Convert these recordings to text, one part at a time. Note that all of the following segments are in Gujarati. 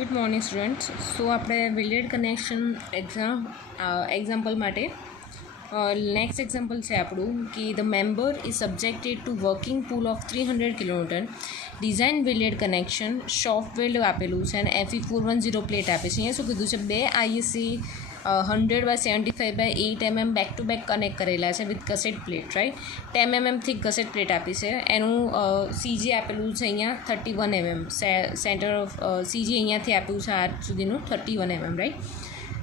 Good morning students. સો આપણે વેલ્ડેડ કનેક્શન એક્ઝામ્પલ માટે નેક્સ્ટ એક્ઝામ્પલ છે આપણું કે the member is subjected to working pull of 300 kilonewton design welded connection soft weld આપેલું છે અને FE410 પ્લેટ આપે છે. અહીંયા શું કીધું છે, બે ISA 100/75/8 back to back connect કરેલા છે with gusset plate, right. 10 mm thick gusset plate આપી છે. એનું CG આપેલું છે અહીંયા 31 mm, સેન્ટર ઓફ CG અહીંયાથી આપ્યું છે આ સુધીનું 31 mm, રાઈટ.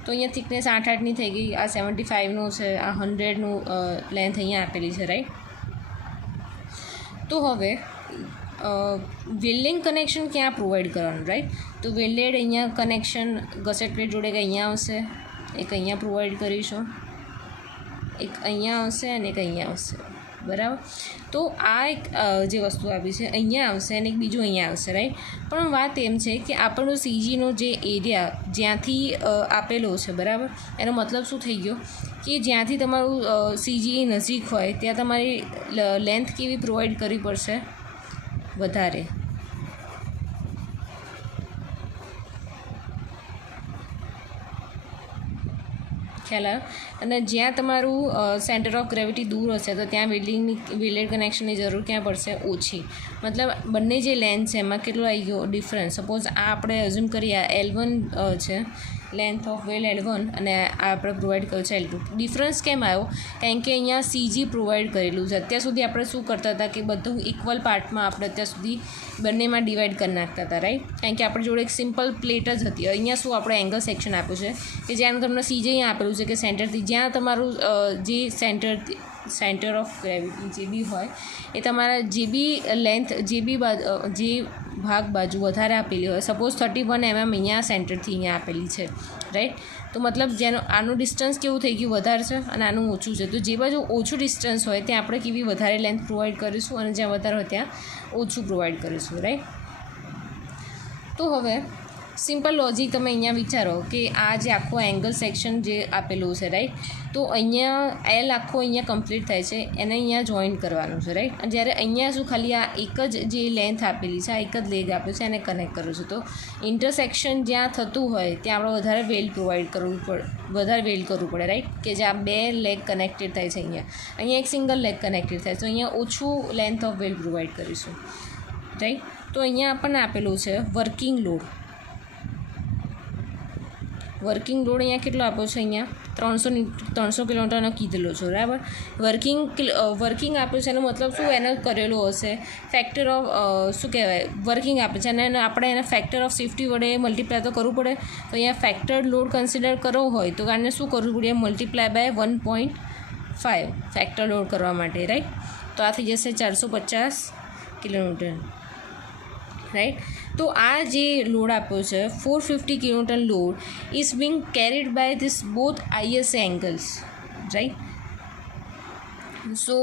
તો અહીંયા થિકનેસ 8-8ની થઈ ગઈ. આ 75નું છે, આ 100નું લેન્થ અહીંયા આપેલી છે, રાઈટ. તો હવે વેલ્ડિંગ કનેક્શન ક્યાં પ્રોવાઈડ કરવાનું, રાઈટ. તો વેલ્ડેડ અહીંયા કનેક્શન ગસેટ પ્લેટ જોડે કે અહીંયા આવશે, એક અહીંયા પ્રોવાઈડ કરીશું, એક અહીંયા આવશે અને એક અહીંયા આવશે, બરાબર. તો આ એક જે વસ્તુ આપી છે અહીંયા આવશે અને એક બીજું અહીંયા આવશે, રાઈટ. પણ વાત એમ છે કે આપણો CGનો જે એરિયા જ્યાંથી આપેલો છે, બરાબર, એનો મતલબ શું થઈ ગયો કે જ્યાંથી તમારું CG નજીક હોય ત્યાં તમારી લેન્થ કેવી પ્રોવાઈડ કરવી પડશે, વધારે. ખ્યાલ આવ્યો. અને જ્યાં તમારું સેન્ટર ઓફ ગ્રેવિટી દૂર હશે તો ત્યાં વેલ્ડેડ કનેક્શનની જરૂર ક્યાં પડશે, ઓછી. મતલબ બંને જે લેન્થ છે એમાં કેટલો આવી ગયો ડિફરન્સ. સપોઝ આ આપણે અઝ્યુમ કરીએ L1 છે, લેન્થ ઓફ વેલ L1 અને આ આપણે પ્રોવાઈડ કર્યું છે L2. ડિફરન્સ કેમ આવ્યો? કારણ કે અહીંયા CG પ્રોવાઈડ કરેલું છે. અત્યાર સુધી આપણે શું કરતા હતા કે બધું ઇક્વલ પાર્ટમાં આપણે અત્યાર સુધી બંનેમાં ડિવાઈડ કરી નાખતા હતા, રાઈટ. કારણ કે આપણી જોડે એક સિમ્પલ પ્લેટ જ હતી. અહીંયા શું આપણે એંગલ સેક્શન આપ્યું છે કે જ્યાં તમને CG અહીંયા આપેલું છે કે સેન્ટરથી જ્યાં તમારું જે સેન્ટર ઓફ ગ્રેવિટી જે બી હોય એ તમારા જે બી લેન્થ જે ભાગ બાજુ વધારે આપેલી હોય, સપોઝ 31 mm અહીંયા સેન્ટરથી અહીંયા આપેલી છે, રાઈટ. તો મતલબ જેનો આનું ડિસ્ટન્સ કેવું થઈ ગયું, વધારે છે અને આનું ઓછું છે. તો જે બાજુ ઓછું ડિસ્ટન્સ હોય ત્યાં આપણે કેવી વધારે લેન્થ પ્રોવાઈડ કરીશું અને જ્યાં વધારે હોય ત્યાં ઓછું પ્રોવાઈડ કરીશું, રાઈટ. તો હવે સિમ્પલ લોજિક તમે અહીંયા વિચારો કે આ જે આખો એંગલ સેક્શન જે આપેલું છે, રાઈટ. તો અહીંયા L આખો અહીંયા કમ્પ્લીટ થાય છે, એને અહીંયા જોઈન્ટ કરવાનું છે, રાઈટ. અને જ્યારે અહીંયા શું ખાલી આ એક જ જે લેન્થ આપેલી છે, આ એક જ લેગ આપ્યું છે, એને કનેક્ટ કરું છું. તો ઇન્ટરસેક્શન જ્યાં થતું હોય ત્યાં આપણે વધારે વેલ્ડ પ્રોવાઈડ કરવું પડે, રાઈટ. કે જે આ બે લેગ કનેક્ટેડ થાય છે, અહીંયા એક સિંગલ લેગ કનેક્ટેડ થાય છે, તો અહીંયા ઓછું લેન્થ ઓફ વેલ્ડ પ્રોવાઈડ કરીશું, રાઈટ. તો અહીંયા આપણને આપેલું છે વર્કિંગ લોડ અહીંયા કેટલો આપ્યો છે, અહીંયા 300 કિલોમીટરનો કીધેલો છે, બરાબર. વર્કિંગ આપ્યું છે એનો મતલબ શું, એને કરેલો હશે ફેક્ટર ઓફ શું કહેવાય, વર્કિંગ આપે છે અને આપણે એને ફેક્ટર ઓફ સેફ્ટી વડે મલ્ટીપ્લાય તો કરવું પડે. તો અહીંયા ફેક્ટર લોડ કન્સિડર કરવો હોય તો કારણે શું કરવું પડે, મલ્ટીપ્લાય બાય 1.5 ફેક્ટર લોડ કરવા માટે, રાઈટ. તો આ થઈ જશે 450 કિલોમીટર, રાઈટ. તો આ જે લોડ આપ્યો છે 450 kilonewton load is being carried by this both ISA angles, right. So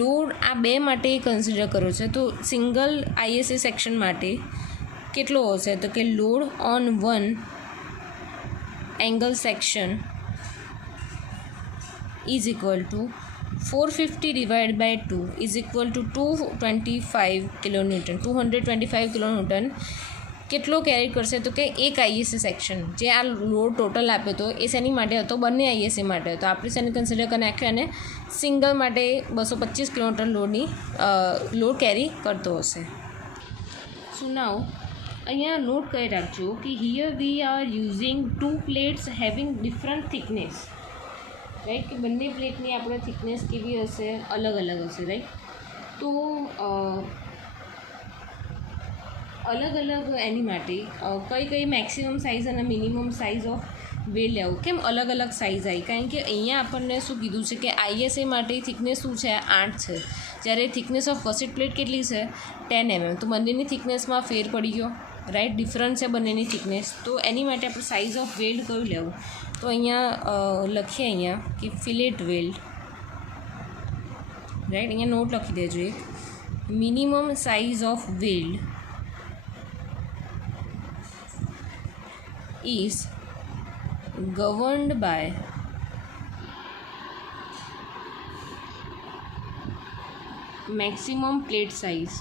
load આ બે માટે કન્સિડર કર્યો છે. તો સિંગલ ISA સેક્શન માટે કેટલો હશે, તો કે load on one angle section is equal two 450 divided by 2 is equal to 225 kilonewton. કેટલો કેરી કરશે, તો કે એક ISA સેક્શન જે આ લોડ ટોટલ આપ્યો હતો એ શેની માટે હતો, બંને ISA માટે હતો. આપણે શેને કન્સિડર કરી નાખ્યો અને સિંગલ માટે 225 કિલોમીટર લોડ કેરી કરતો હશે. સો નાઉ અહીંયા નોટ કરી રાખજો કે here we are using 2 plates having different thickness, right. કે બંને પ્લેટની આપણે થિકનેસ કેવી હશે, અલગ હશે, રાઈટ. તો અલગ એની માટે કઈ મેક્સિમમ સાઇઝ અને મિનિમમ સાઇઝ ઓફ વેલ્ડ લેવું. કેમ અલગ સાઇઝ આવી, કારણ કે અહીંયા આપણને શું કીધું છે કે ISA માટે થિકનેસ શું છે, 8 છે, જ્યારે થિકનેસ ઓફ ગસેટ પ્લેટ કેટલી છે, 10 mm. તો બંનેની થિકનેસમાં ફેર પડી ગયો, રાઈટ. ડિફરન્સ છે બંનેની થિકનેસ. તો એની માટે આપણે સાઇઝ ઓફ વેલ્ડ કયું લેવું, તો અહીંયા લખીએ અહીંયા કે ફિલેટ વેલ્ડ, રાઈટ. અહીંયા નોટ લખી દેજો એક, minimum size of weld is governed by maximum plate size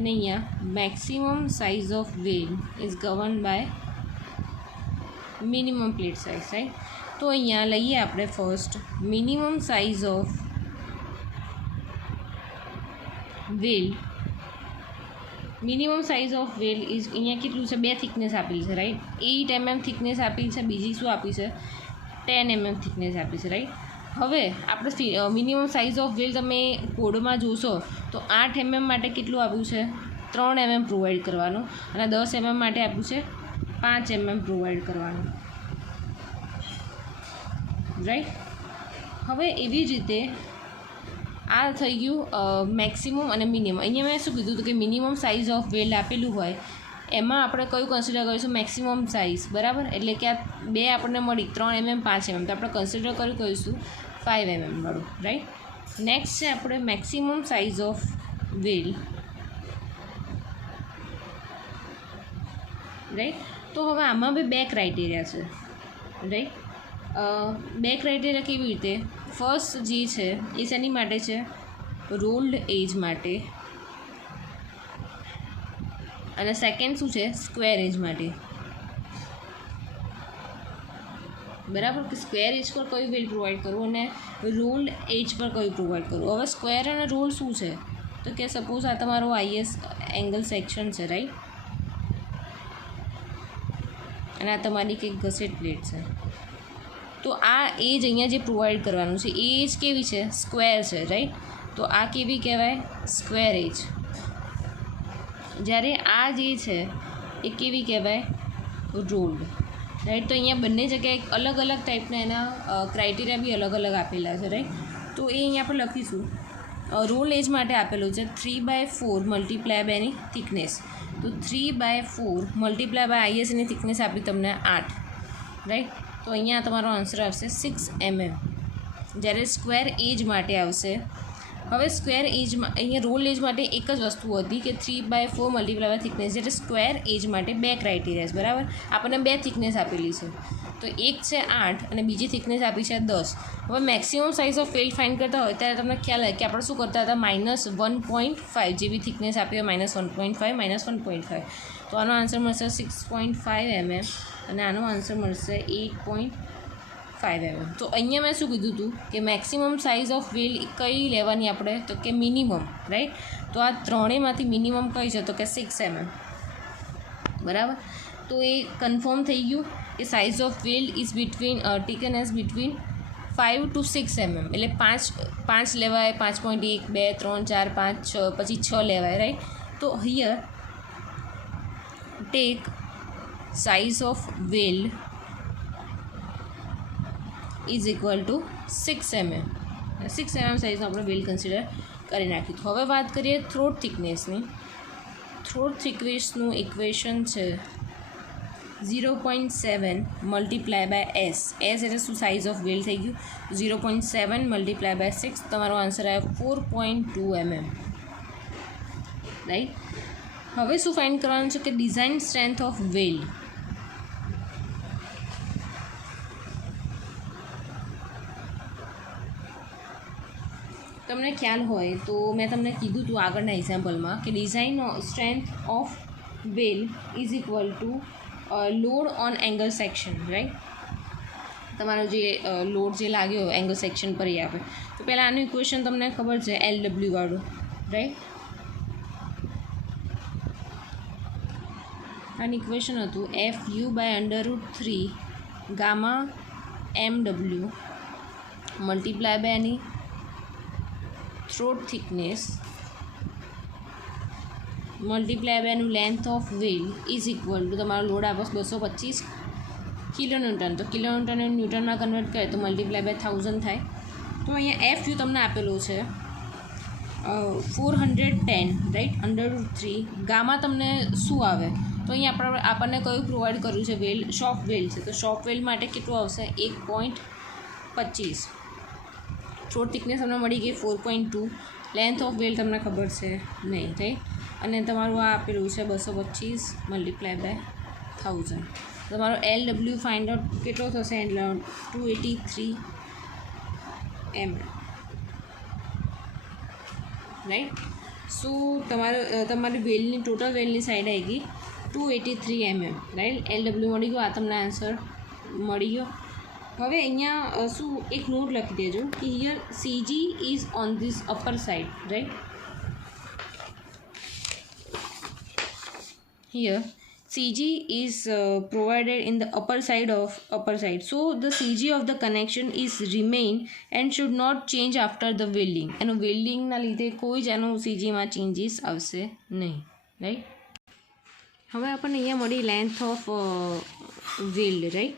અને અહીંયા maximum size of weld is govern by minimum plate size, right. તો અહીંયા લઈએ આપણે first minimum size of weld. Minimum size of weld is અહીંયા કેટલું છે, 2 થિકનેસ આપેલી છે, રાઈટ. 8 mm થિકનેસ આપેલી છે, બીજી શું આપી છે, 10 mm થિકનેસ આપી છે, રાઈટ. હવે આપણે મિનિમમ સાઇઝ ઓફ વેલ તમે કોડમાં જોશો તો 8 mm માટે કેટલું આપ્યું છે, 3 mm પ્રોવાઈડ કરવાનું, અને 10 mm માટે આપ્યું છે 5 mm પ્રોવાઈડ કરવાનું, રાઈટ. હવે એવી જ રીતે આ થઈ ગયું મેક્સિમમ અને મિનિમમ. અહીંયા મેં શું કીધું હતું કે મિનિમમ સાઇઝ ઓફ વેલ આપેલું હોય એમાં આપણે કયું કન્સિડર કરીશું, મેક્સિમમ સાઇઝ, બરાબર. એટલે કે આ 2 આપણને મળી 3 mm 5 mm, તો આપણે કન્સિડર કરીશું 5 mm વાળું, રાઈટ. નેક્સ્ટ છે આપણે maximum size of well, right. તો હવે આમાં બી 2 ક્રાઇટેરિયા છે, રાઈટ. 2 ક્રાઇટેરિયા કેવી રીતે, ફર્સ્ટ જે છે એ શેની માટે છે, રોલ્ડ એજ માટે, અને સેકન્ડ શું છે, સ્ક્વેર એજ માટે, બરાબર. કે સ્ક્વેર એજ પર કયું વેલ પ્રોવાઈડ કરવું અને રોલ્ડ એજ પર કયું પ્રોવાઈડ કરવું. હવે સ્ક્વેર અને રોલ શું છે, તો કે સપોઝ આ તમારો આઈએસ એંગલ સેક્શન છે, રાઈટ, અને આ તમારી કંઈક ગસેટ પ્લેટ છે. તો આ એજ અહીંયા જે પ્રોવાઈડ કરવાનું છે એ એજ કેવી છે, સ્ક્વેર છે, રાઈટ. તો આ કેવી કહેવાય, સ્ક્વેર એજ. જ્યારે આ જે છે એ કેવી કહેવાય, રોલ્ડ, રાઈટ. તો અહીંયા બંને જગ્યાએ અલગ અલગ ટાઈપના એના ક્રાઇટેરિયા બી અલગ અલગ આપેલા છે, રાઈટ. તો એ અહીંયા આપણે લખીશું. રોલ એજ માટે આપેલું છે 3/4 મલ્ટીપ્લાય બાય એની થિકનેસ. તો 3/4 મલ્ટીપ્લાય બાય આઈએસ એની થિકનેસ આપી તમને 8, રાઈટ. તો અહીંયા તમારો આન્સર આવશે 6 mm. જ્યારે સ્ક્વેર એજ માટે આવશે, હવે સ્ક્વેર એજમાં અહીંયા રોલ એજ માટે એક જ વસ્તુ હતી કે 3/4 મલ્ટીપ્લાય બાય થિકનેસ. જ્યારે સ્ક્વેર એજ માટે 2 ક્રાઇટેરિયા, બરાબર. આપણને 2 થિકનેસ આપેલી છે, તો એક છે 8 અને બીજી થિકનેસ આપી છે 10. હવે maximum size of well find કરતા હોય ત્યારે તમને ખ્યાલ આવે કે આપણે શું કરતા હતા, -1.5 જેવી થિકનેસ આપી હોય, -1.5 -1.5. તો આનો આન્સર મળશે 6.5 mm અને આનો આન્સર મળશે 8.5 mm. તો અહીંયા મેં શું કીધું હતું કે મેક્સિમમ સાઇઝ ઓફ વેલ કઈ લેવાની આપણે, તો કે મિનિમમ, રાઈટ. તો આ ત્રણેયમાંથી મિનિમમ કઈ છે, તો કે 6 mm, બરાબર. તો એ કન્ફર્મ થઈ ગયું કે size of weld is taken as between 5 to 6 mm. એટલે 5 લેવાય, 5.1, 2, 3, 4, 5, 6, પછી 6 લેવાય, રાઈટ. તો here take size of whale is equal to 6 mm. 6 mm સાઇઝનું આપણે વેલ કન્સિડર કરી નાખ્યું. હવે વાત કરીએ થ્રોટ થિકનેસની. થ્રોટ થિકનેસનું ઇક્વેશન છે 0.7 મલ્ટીપ્લાય બાય એસ. એસ એટલે શું, સાઇઝ ઓફ વેલ થઈ ગયું. 0.7 મલ્ટીપ્લાય બાય 6, તમારો આન્સર આવ્યો 4.2 mm, રાઈટ. હવે શું ફાઇન્ડ કરવાનું છે કે ડિઝાઇન સ્ટ્રેન્થ ઓફ વેલ. તમને ખ્યાલ હોય તો મેં તમને કીધું હતું આગળના એક્ઝામ્પલમાં કે design strength of weld is equal two load on angle section, right. તમારો જે લોડ જે લાગ્યો એંગલ સેક્શન પર એ આપે. તો પહેલાં આનું ઇક્વેશન તમને ખબર છે, LW વાળું, રાઈટ. આનું ઇક્વેશન હતું FU/√3 gamma MW multiply by એની થ્રોટ થિકનેસ મલ્ટીપ્લાય બાય એનું length of weld is equal to તમારો લોડ આપો 225 કિલોન્યુટન. તો કિલોન્યુટન ન્યૂટનમાં કન્વર્ટ કરે તો મલ્ટીપ્લાય બાય 1000 થાય. તો અહીંયા FU તમને આપેલું છે 410, રાઈટ, √3. ગામા તમને શું આવે, તો અહીંયા આપણને કયું પ્રોવાઈડ કર્યું છે, વેલ, શોપ વેલ છે. તો શોપ વેલ માટે કેટલું આવશે, 1.25. થ્રોટ થિકનેસ તમને મળી ગઈ 4.2. લેન્થ ઓફ વેલ તમને ખબર છે નહીં, રાઈટ. અને તમારું આ આપેલું છે 225 મલ્ટીપ્લાય બાય 1000. તમારો LW ફાઇન્ડ આઉટ કેટલો થશે, 283 mm, રાઈટ. શું તમારી વેલની ટોટલ વેલની સાઈડ આવેગી 283 mm, રાઈટ. LW મળી ગયો, આ તમને આન્સર મળી ગયો. હવે અહીંયા શું એક નોટ લખી દેજો કે here CG is on this upper side, right. Here CG is provided in the upper side. So the CG of the connection is remain and should not change after the welding. એનું વેલ્ડિંગના લીધે કોઈ જ એનું CGમાં ચેન્જીસ આવશે નહીં, રાઈટ. હવે આપણને અહીંયા મળી લેન્થ ઓફ વેલ્ડ, રાઈટ.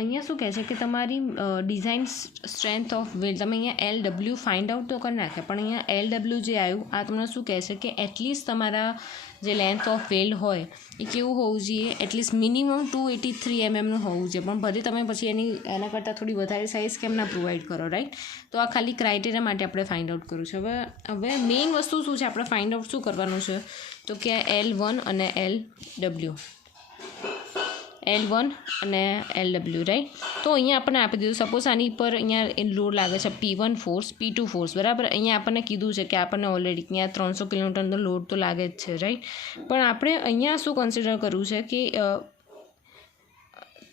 અહીંયા શું કહે છે કે તમારી ડિઝાઇન સ્ટ્રેન્થ ઓફ વેલ્ડ તમે અહીંયા LW ફાઇન્ડ આઉટ તો કરી નાખે, પણ અહીંયા LW જે આવ્યું આ તમને શું કહે છે કે એટલીસ્ટ તમારા જે લેન્થ ઓફ વેલ્ડ હોય એ કેવું હોવું જોઈએ, એટલીસ્ટ મિનિમમ 283 mm હોવું જોઈએ. પણ ભલે તમે પછી એના કરતાં થોડી વધારે સાઇઝ કેમ ના પ્રોવાઈડ કરો, રાઈટ. તો આ ખાલી ક્રાઇટેરિયા માટે આપણે ફાઇન્ડ આઉટ કર્યું છે. હવે મેઇન વસ્તુ શું છે, આપણે ફાઇન્ડ આઉટ શું કરવાનું છે તો કે L1 અને LW, L1 અને LW, રાઈટ. તો અહીંયા આપણને આપી દીધું, સપોઝ આની પર અહીંયા લોડ લાગે છે P1 ફોર્સ, P2 ફોર્સ, બરાબર. અહીંયા આપણને કીધું છે કે આપણને ઓલરેડી ત્યાં 300 કિલોમીટરનો લોડ તો લાગે જ છે, રાઈટ. પણ આપણે અહીંયા શું કન્સિડર કરવું છે કે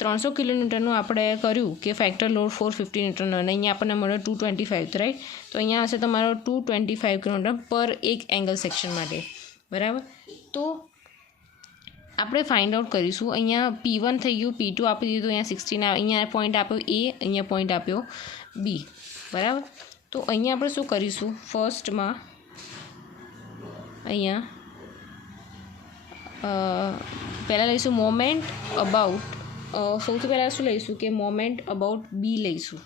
300 કિલોમીટરનું આપણે કર્યું કે ફેક્ટર લોડ 450 ન્યૂટનનો, અને અહીંયા આપણને મળ્યો 225, રાઈટ. તો અહીંયા હશે તમારો 225 કિલોમીટર પર એક એંગલ સેક્શન માટે, બરાબર. તો આપણે ફાઇન્ડ આઉટ કરીશું. અહીંયા P1 થઈ ગયું, P2 આપી દીધું, અહીંયા 16, અહીંયા પોઈન્ટ આપ્યો A, અહીંયા પોઈન્ટ આપ્યો B, બરાબર. તો અહીંયા આપણે શું કરીશું, ફર્સ્ટમાં અહીંયા પહેલાં લઈશું મોમેન્ટ અબાઉટ, સૌથી પહેલાં શું લઈશું કે મોમેન્ટ અબાઉટ B લઈશું,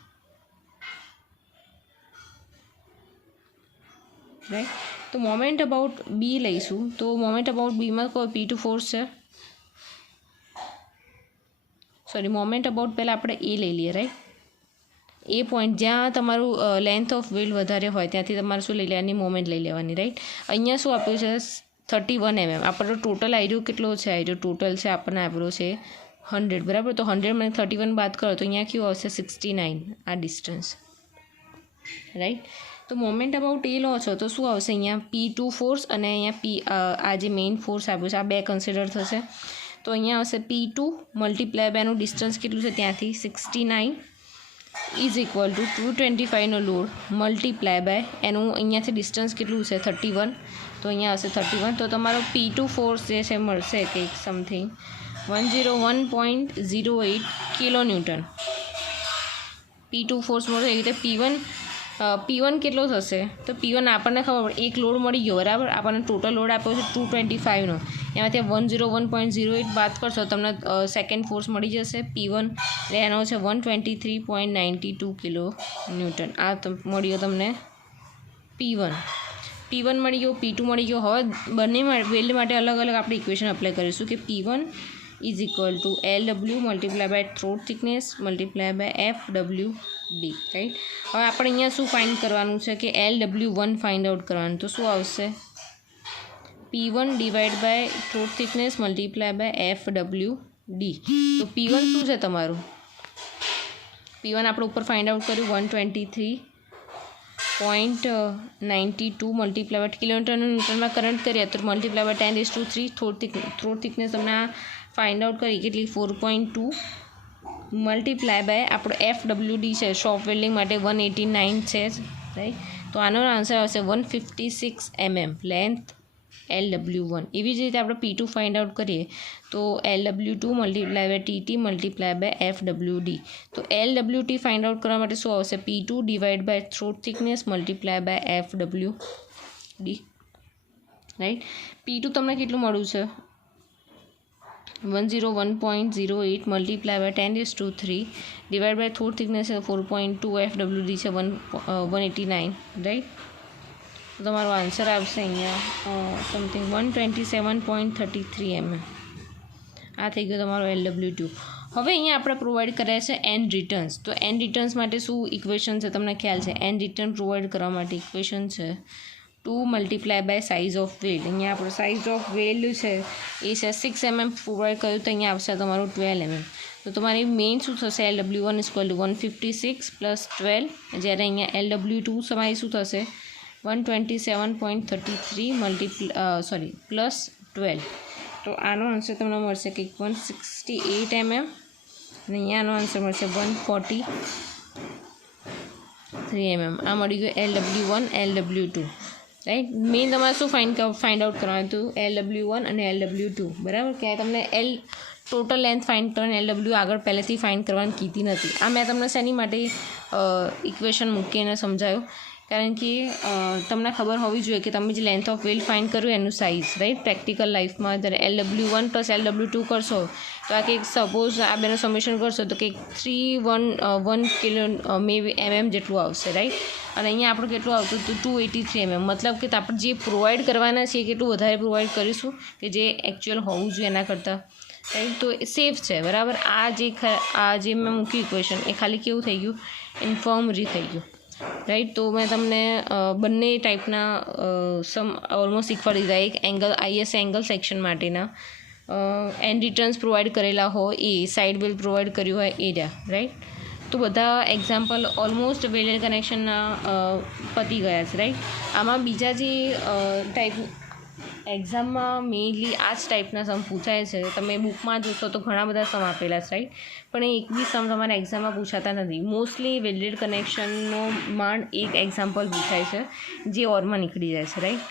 રાઈટ. તો મોમેન્ટ અબાઉટ B લઈશું. તો મોમેન્ટ અબાઉટ બીમાં કોઈ P2 ફોર્સ છે, સોરી મોમેન્ટ અબાઉટ પહેલાં આપણે A લઈ લઈએ, રાઈટ. એ પોઈન્ટ જ્યાં તમારું લેન્થ ઓફ વેલ્ડ વધારે હોય ત્યાંથી તમારે શું લઈ લેવાની, મોમેન્ટ લઈ લેવાની, રાઈટ. અહીંયા શું આપ્યું છે 31 mm. આપણો ટોટલ આઈડિયો કેટલો છે, આઈડિયો ટોટલ છે આપણને આવેલો છે 100, બરાબર. તો 100 માં 31 બાદ કરો તો અહીંયા કેવું આવશે 69 આ ડિસ્ટન્સ, રાઈટ. તો મોમેન્ટ અબાઉટ એ લો છો તો શું આવશે, અહીંયા P2 ફોર્સ અને અહીંયા આ જે મેઇન ફોર્સ આપ્યો છે આ બે કન્સિડર થશે. તો અહીંયા આવશે P2 મલ્ટીપ્લાય બાય એનું ડિસ્ટન્સ કેટલું છે ત્યાંથી 69 ઇઝ ઇક્વલ ટુ 225નો લોડ મલ્ટીપ્લાય બાય એનું અહીંયાથી ડિસ્ટન્સ કેટલું છે 31. તો અહીંયા આવશે 31. તો તમારો P2 ફોર્સ જે છે મળશે કંઈક something 101.08 kilo newton P2 force મળશે. એવી રીતે P1 કેટલો થશે, તો P1 આપણને ખબર પડે એક લોડ મળી ગયો, બરાબર. આપણને ટોટલ લોડ આપ્યો છે 225નો, એમાંથી 101.08 બાદ કરશો તમને સેકન્ડ ફોર્સ મળી જશે P1, એટલે એનો છે 123.92 કિલો ન્યૂટન. આ મળ્યો તમને P1 મળી ગયો, P2 મળી ગયો. હવે બંને વેલ્ડ માટે અલગ અલગ આપણે ઇક્વેશન અપ્લાય કરીશું કે P1 is equal to LW multiply by throat thickness multiply by FWD, right. હવે આપણે અહીંયા શું ફાઇન્ડ કરવાનું છે કે LW1 ફાઇન્ડ આઉટ કરવાનું. તો શું આવશે P1 divide by throat thickness multiply by FWD. તો P1 શું છે તમારું, P1 આપણે ઉપર ફાઇન્ડ આઉટ કર્યું 123.92 મલ્ટીપ્લાય બાય કિલોમીટરનું ન્યૂટનમાં કરંટ કરીએ તો મલ્ટીપ્લાય બાય 10⁻³ થ્રોટ થિકનેસ તમને ફાઇન્ડ આઉટ કરી કેટલી 4.2 મલ્ટીપ્લાય બાય આપણો FWD છે શોપ વેલ્ડિંગ માટે 189 છે, રાઈટ. તો આનો આન્સર આવશે 156 mm લેન્થ LW1. એવી જ રીતે આપણે P2 ફાઇન્ડ આઉટ કરીએ તો LW2 multiply by TT multiply by FWD. તો LWT ફાઇન્ડ આઉટ કરવા માટે શું આવશે P2 divide by throat thickness multiply by FWD, right. P2 તમને કેટલું મળ્યું છે 101.08 multiply by 10⁻³ divide by throat thickness 4.2 FWD છે 189, રાઈટ. તો તમારો આન્સર આવશે અહીંયા સમથિંગ 127.33 mm. આ થઈ ગયો તમારો LW2. હવે અહીંયા આપણે પ્રોવાઈડ કર્યા છે એન્ડ રિટર્ન્સ. તો એન્ડ રિટર્ન્સ માટે શું ઇક્વેશન છે તમને ખ્યાલ છે, એન્ડ રિટર્ન પ્રોવાઈડ કરવા માટે ઇક્વેશન છે 2 multiply by size of weld. અહીંયા આપણો સાઇઝ ઓફ વેલ્ડ છે એ છે 6 mm પ્રોવાઈડ કર્યું તો અહીંયા આવશે તમારું 12 mm. તો તમારી મેઇન શું થશે LW1 ઇક્વલ ટુ 156 + 12, જ્યારે અહીંયા LW2 તમારી શું થશે 127.33 પ્લસ 12, તો આનો આન્સર તમને મળશે કંઈક 168 mm, અને અહીંયાનો આન્સર મળશે 143 mm. આ મળી ગયું LW1 LW2, રાઈટ. મેઇન તમારે શું ફાઇન્ડ આઉટ કરવાનું હતું, LW1 અને LW2, બરાબર. કે તમને ટોટલ લેન્થ ફાઇન્ડ કરવાની LW આગળ પહેલેથી ફાઇન્ડ કરવાની કીધી નથી. આ મેં તમને શેની માટે ઇક્વેશન મૂકીને સમજાયું, કારણ કે તમને ખબર હોવી જોઈએ કે તમે જે લેન્થ ઓફ વેલ ફાઇન્ડ કર્યું એનું સાઇઝ, રાઈટ. પ્રેક્ટિકલ લાઈફમાં જ્યારે LW1 પ્લસ LW2 કરશો તો આ કંઈક સપોઝ આ બેનો સમેશન કરશો તો કંઈક 311 કિલો mm જેટલું આવશે, રાઈટ. અને અહીંયા આપણું કેટલું આવતું હતું 283 mm. મતલબ કે આપણે જે પ્રોવાઈડ કરવાના છીએ કેટલું વધારે પ્રોવાઈડ કરીશું કે જે એકચ્યુઅલ હોવું જોઈએ એના કરતાં, રાઈટ. તો એ સેફ છે, બરાબર. આ જે મેં મૂક્યું ઇક્વેશન એ ખાલી કેવું થઈ ગયું, ઇન્ફોર્મરી થઈ ગયું, રાઈટ. તો મેં તમને બંને ટાઈપના ઓલમોસ્ટ શીખવાડી દીધા. એક એંગલ IS એંગલ સેક્શન માટેના એન્ડ રિટર્ન્સ પ્રોવાઈડ કરેલા હોય એ, સાઇડ વેલ પ્રોવાઈડ કર્યું હોય એ રહ્યા, રાઈટ. તો બધા એક્ઝામ્પલ ઓલમોસ્ટ વેલ્ડેડ કનેક્શનના પતી ગયા છે, રાઈટ. આમાં બીજા જે ટાઈપ એક્ઝામમાં મેઇનલી આ જ ટાઈપના સમ પૂછાય છે. તમે બુકમાં જોશો તો ઘણા બધા સમ આપેલા છે, રાઈટ. પણ એ એક બી સમ તમારા એક્ઝામમાં પૂછાતા નથી. મોસ્ટલી વેલ્ડેડ કનેક્શનનો માંડ એક એક્ઝામ્પલ પૂછાય છે જે ઓરમાં નીકળી જાય છે, રાઈટ.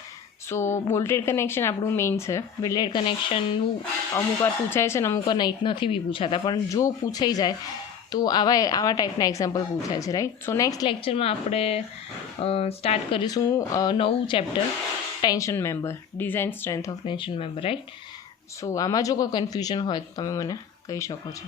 સો બોલ્ટેડ કનેક્શન આપણું મેઇન છે. વેલ્ડેડ કનેક્શનનું અમુક વાર પૂછાય છે અને અમુક વાર નથી બી પૂછાતા, પણ જો પૂછાઈ જાય તો આવા ટાઈપના એક્ઝામ્પલ પૂછાય છે, રાઈટ. સો નેક્સ્ટ લેક્ચરમાં આપણે સ્ટાર્ટ કરીશું નવું chapter, tension member, design strength of tension member, right. So આમાં જો કોઈ કન્ફ્યુઝન હોય તો તમે મને કહી શકો છો.